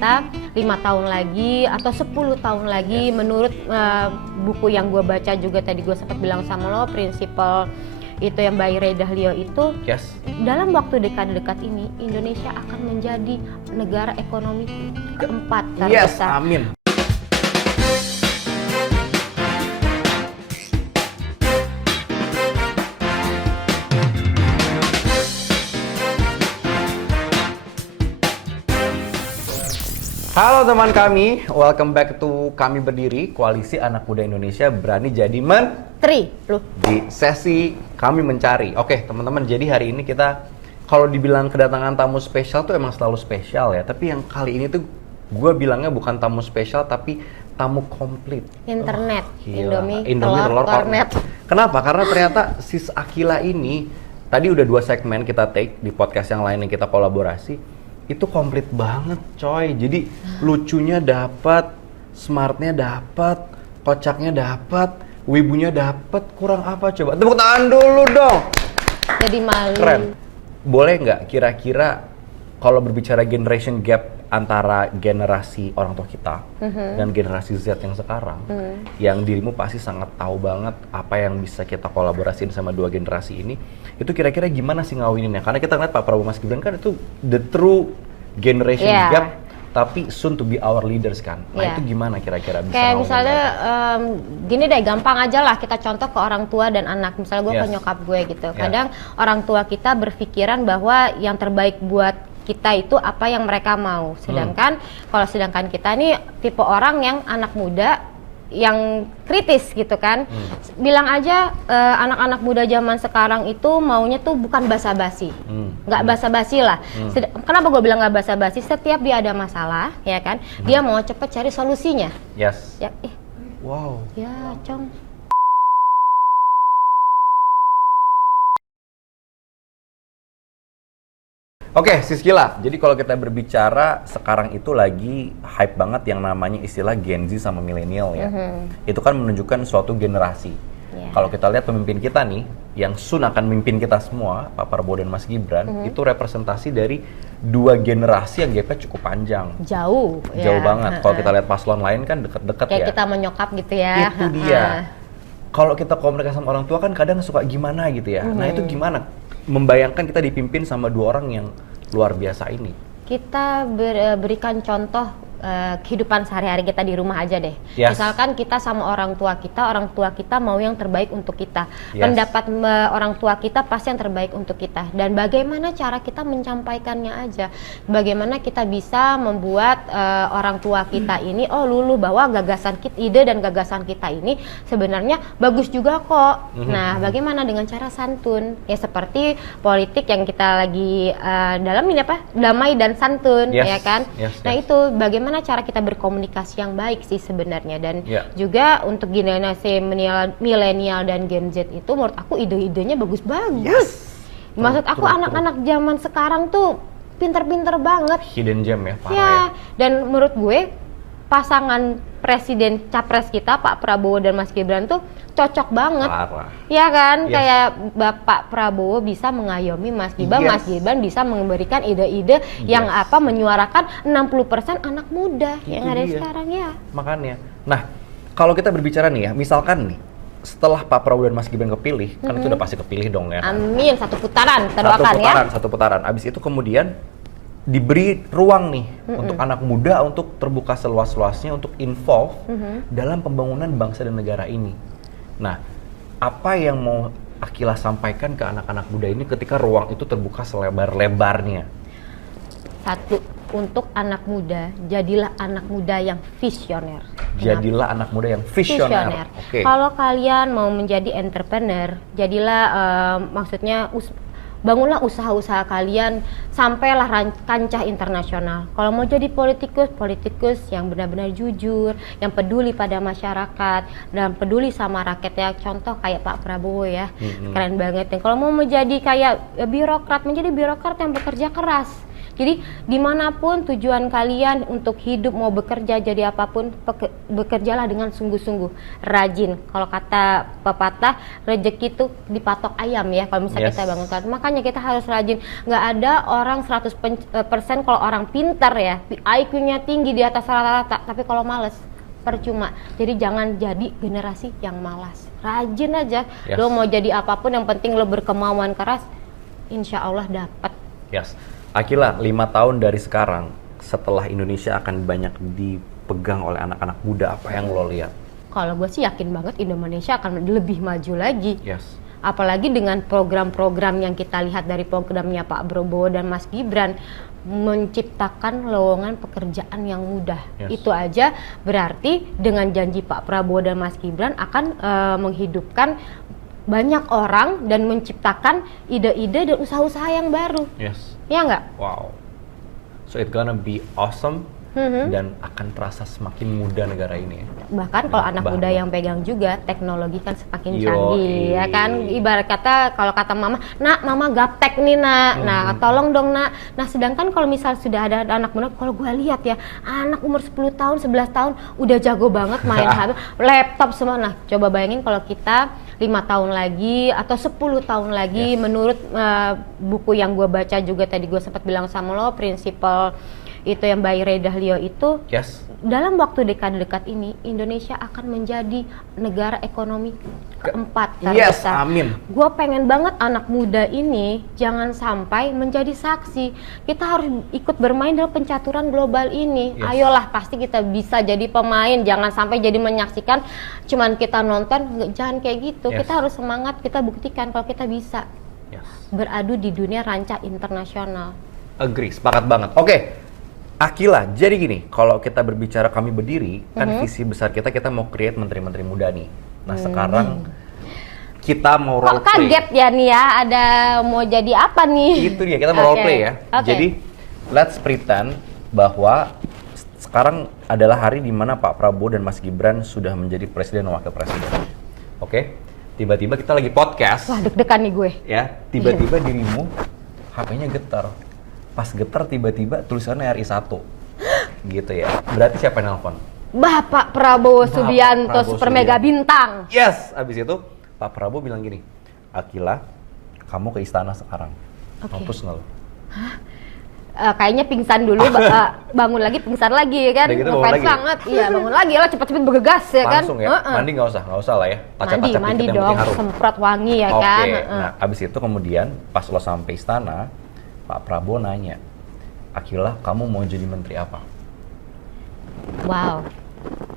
kita 5 tahun lagi atau 10 tahun lagi, menurut buku yang gue baca juga tadi gue sempat bilang sama lo, Prinsipal itu yang by Ray Dalio itu, dalam waktu dekat-dekat ini Indonesia akan menjadi negara ekonomi keempat terbesar. Amin. Halo teman kami, welcome back to Kami Berdiri, Koalisi Anak Muda Indonesia Berani Jadi Menteri. Di sesi Kami Mencari. Oke teman-teman, jadi hari ini kita, kalau dibilang kedatangan tamu spesial tuh emang selalu spesial ya. Tapi yang kali ini tuh gue bilangnya bukan tamu spesial, tapi tamu komplit. Internet, Indomie telur kornet. Kenapa? Karena ternyata Sis Akila ini, tadi udah 2 segmen kita take di podcast yang lain yang kita kolaborasi. Itu komplit banget coy, jadi lucunya dapat, smartnya dapat, kocaknya dapat, wibunya dapat, kurang apa coba? Tepuk tangan dulu dong. Jadi malu. Keren. Boleh nggak kira-kira kalau berbicara generation gap antara generasi orang tua kita dan generasi Z yang sekarang, yang dirimu pasti sangat tahu banget apa yang bisa kita kolaborasiin sama 2 generasi ini, itu kira-kira gimana sih ngawininnya? Karena kita ngeliat Pak Prabowo Mas Gibran kan itu the true generation gap, tapi soon to be our leaders kan. Nah itu gimana kira-kira bisa kayak misalnya gini deh, gampang aja lah kita contoh ke orang tua dan anak. Misalnya gue ke nyokap gue gitu, kadang orang tua kita berpikiran bahwa yang terbaik buat kita itu apa yang mereka mau. Sedangkan kalau kita nih tipe orang yang anak muda yang kritis gitu kan. Bilang aja anak-anak muda zaman sekarang itu maunya tuh bukan basa-basi. Nggak basa-basi lah. Kenapa gue bilang nggak basa-basi? Setiap dia ada masalah ya kan, dia mau cepet cari solusinya. Ya, wow. Ya, Cong. Oke, Siskila. Jadi kalau kita berbicara sekarang itu lagi hype banget yang namanya istilah Gen Z sama milenial ya. Itu kan menunjukkan suatu generasi. Kalau kita lihat pemimpin kita nih, yang soon akan memimpin kita semua, Pak Prabowo dan Mas Gibran, itu representasi dari 2 generasi yang gapnya cukup panjang. Jauh banget. Kalau kita lihat paslon lain kan deket-deket ya. Kayak kita menyokap gitu ya. Itu dia. Kalau kita komunikasi sama orang tua kan kadang suka gimana gitu ya. Nah itu gimana? Membayangkan kita dipimpin sama 2 orang yang luar biasa ini. Kita berikan contoh kehidupan sehari-hari kita di rumah aja deh. Misalkan kita sama orang tua kita mau yang terbaik untuk kita. Pendapat orang tua kita pasti yang terbaik untuk kita. Dan bagaimana cara kita menyampaikannya aja. Bagaimana kita bisa membuat orang tua kita ini luluh bahwa ide dan gagasan kita ini sebenarnya bagus juga kok. Nah, bagaimana dengan cara santun? Ya seperti politik yang kita lagi dalamin damai dan santun, ya kan? Nah, itu bagaimana cara kita berkomunikasi yang baik sih sebenarnya. Dan juga untuk generasi milenial dan Gen Z itu menurut aku ide-idenya bagus-bagus. Maksud aku anak-anak zaman sekarang tuh pinter-pinter banget. Hidden gem ya, parah ya. Dan menurut gue pasangan presiden capres kita Pak Prabowo dan Mas Gibran tuh cocok banget. Ya kan? Kayak Bapak Prabowo bisa mengayomi Mas Gibran, Mas Gibran bisa memberikan ide-ide yang menyuarakan 60% anak muda yang ada sekarang ya. Makanya. Nah, kalau kita berbicara nih ya, misalkan nih setelah Pak Prabowo dan Mas Gibran kepilih, kan itu udah pasti kepilih dong ya. Amin, satu putaran, kita doakan satu putaran. Abis itu kemudian diberi ruang nih untuk anak muda untuk terbuka seluas-luasnya untuk involve dalam pembangunan bangsa dan negara ini. Nah, apa yang mau Akila sampaikan ke anak-anak muda ini ketika ruang itu terbuka selebar-lebarnya? Satu, untuk anak muda, jadilah anak muda yang visioner. Jadilah anak muda yang visioner. Kalau kalian mau menjadi entrepreneur, jadilah bangunlah usaha-usaha kalian, sampailah kancah internasional. Kalau mau jadi politikus yang benar-benar jujur, yang peduli pada masyarakat dan peduli sama rakyatnya. Contoh kayak Pak Prabowo ya, keren banget. Kalau mau menjadi kayak menjadi birokrat yang bekerja keras. Jadi dimanapun tujuan kalian untuk hidup, mau bekerja jadi apapun, bekerjalah dengan sungguh-sungguh, rajin. Kalau kata pepatah, rezeki itu dipatok ayam ya, kalau misalnya kita bangunkan. Makanya kita harus rajin. Nggak ada orang 100% kalau orang pintar ya, IQ-nya tinggi di atas rata-rata, tapi kalau males, percuma. Jadi jangan jadi generasi yang malas. Rajin aja. Lo mau jadi apapun, yang penting lo berkemauan keras, insya Allah dapat. Akila, 5 tahun dari sekarang, setelah Indonesia akan banyak dipegang oleh anak-anak muda, apa yang lo lihat? Kalau gue sih yakin banget Indonesia akan lebih maju lagi. Apalagi dengan program-program yang kita lihat dari programnya Pak Prabowo dan Mas Gibran, menciptakan lowongan pekerjaan yang mudah. Itu aja berarti dengan janji Pak Prabowo dan Mas Gibran akan menghidupkan banyak orang dan menciptakan ide-ide dan usaha-usaha yang baru. Ya nggak? Wow. So it's gonna be awesome. Dan akan terasa semakin muda negara ini. Bahkan kalau anak muda yang pegang juga, teknologi kan semakin canggih, ya kan? Ibarat kata, kalau kata mama, nak, mama gaptek nih nak, nah tolong dong nak. Nah sedangkan kalau misal sudah ada anak muda, kalau gue lihat ya, anak umur 10 tahun, 11 tahun, udah jago banget main HP, laptop semua. Nah coba bayangin kalau kita 5 tahun lagi atau 10 tahun lagi, menurut buku yang gue baca juga tadi gue sempat bilang sama lo, Prinsipal itu yang by Ray Dalio itu, dalam waktu dekade dekat ini Indonesia akan menjadi negara ekonomi keempat terbesar. Amin. Gue pengen banget anak muda ini jangan sampai menjadi saksi. Kita harus ikut bermain dalam pencaturan global ini. Ayolah, pasti kita bisa jadi pemain. Jangan sampai jadi menyaksikan cuman kita nonton, jangan kayak gitu. Kita harus semangat, kita buktikan kalau kita bisa beradu di dunia rancah internasional. Agree, sepakat banget. Oke. Akila, jadi gini, kalau kita berbicara kami berdiri, kan visi besar kita mau create menteri-menteri muda nih. Nah sekarang kita mau role play. Kaget ya nih ya, ada mau jadi apa nih? Itu dia, kita mau role play ya. Jadi let's pretend bahwa sekarang adalah hari di mana Pak Prabowo dan Mas Gibran sudah menjadi presiden dan wakil presiden. Oke? Tiba-tiba kita lagi podcast. Wah, deg-degan nih gue. Ya, tiba-tiba dirimu HP-nya getar. Pas getar tiba-tiba tulisannya RI1 gitu ya. Berarti siapa yang nelfon? Bapak Prabowo Subianto, Super Mega Bintang. Abis itu Pak Prabowo bilang gini, Akila, kamu ke istana sekarang. Mampus nggak lo? Kayaknya pingsan dulu, bangun lagi, pingsan lagi kan. Ngefans banget. Iya, bangun lagi lah, cepet-cepet bergegas ya kan. Langsung ya, mandi nggak usah lah ya. Mandi dong, semprot wangi ya kan. Nah abis itu kemudian pas lo sampai istana, Pak Prabowo nanya, Akila, kamu mau jadi menteri apa? Wow,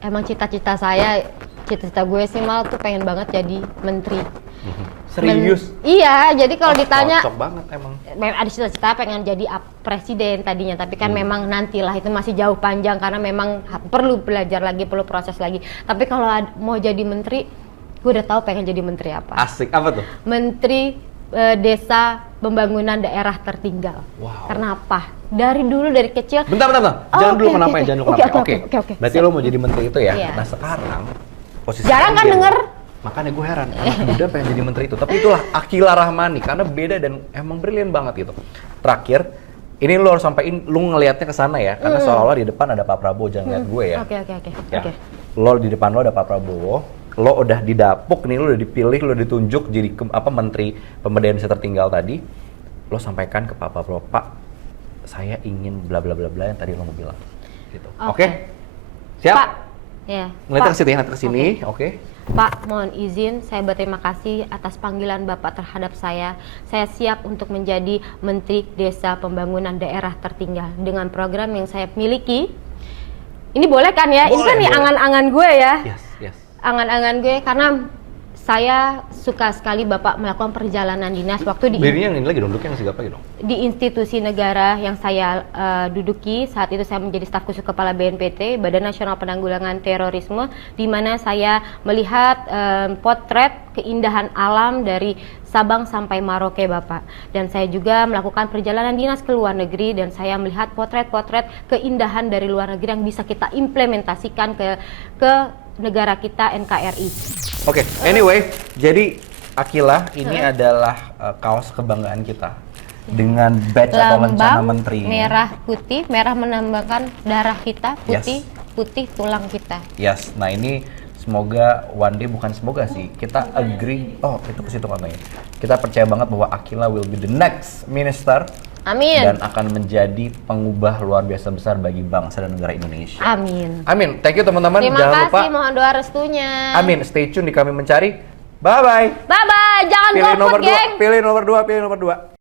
emang cita-cita gue sih mal tuh pengen banget jadi menteri. Serius? Iya, jadi kalau ditanya, cocok banget emang. Ada cita-cita pengen jadi presiden tadinya, tapi kan memang nantilah, itu masih jauh panjang karena memang perlu belajar lagi, perlu proses lagi. Tapi kalau mau jadi menteri, gue udah tahu pengen jadi menteri apa. Asik, apa tuh? Menteri Desa Pembangunan Daerah Tertinggal. Kenapa? Dari kecil. Bentar. Jangan dulu kenapa. Oke. Berarti lo mau jadi menteri itu ya? Iya. Nah sekarang posisi jarang kan denger. Makanya gue heran, anak muda pengen jadi menteri itu. Tapi itulah Akila Rahmani, karena beda dan emang brilian banget gitu. Terakhir, ini lo harus sampein, lo ngelihatnya ke sana ya, karena seolah-olah di depan ada Pak Prabowo, jangan lihat gue ya. Oke. Lo di depan lo ada Pak Prabowo, lo udah didapuk nih, lo udah dipilih, lo ditunjuk jadi menteri pemberdayaan desa tertinggal tadi. Lo sampaikan ke Pak Prabowo, Pak, saya ingin bla bla bla bla yang tadi lo mau bilang. Gitu. Oke? Siap? Pak. Ya. Ngeliat ke sini, oke. Pak, mohon izin, saya berterima kasih atas panggilan Bapak terhadap saya. Saya siap untuk menjadi Menteri Desa Pembangunan Daerah Tertinggal dengan program yang saya miliki. Ini boleh kan ya? Boleh, ini kan nih angan-angan gue ya. Yes. Angan-angan gue karena saya suka sekali Bapak melakukan perjalanan dinas waktu di berdirinya yang ini lagi duduknya ngasih apa gitu? Di institusi negara yang saya duduki. Saat itu saya menjadi staf khusus kepala BNPT, Badan Nasional Penanggulangan Terorisme, di mana saya melihat potret keindahan alam dari Sabang sampai Merauke Bapak. Dan saya juga melakukan perjalanan dinas ke luar negeri dan saya melihat potret-potret keindahan dari luar negeri yang bisa kita implementasikan ke negara kita NKRI. Oke, anyway, jadi Akila ini adalah kaos kebanggaan kita. dengan badge atau lencana menteri. Merah putih, merah menambahkan darah kita, putih putih tulang kita. Yes, nah ini semoga one day, bukan semoga sih, kita agree, itu ke situ katanya. Kita percaya banget bahwa Akila will be the next minister. Amin. Dan akan menjadi pengubah luar biasa besar bagi bangsa dan negara Indonesia. Amin. Amin. Thank you teman-teman. Jangan lupa. Mohon doa restunya. Amin. Stay tune di Kami Mencari. Bye bye. Bye bye. Jangan golput, geng. Pilih nomor 2, pilih nomor 2.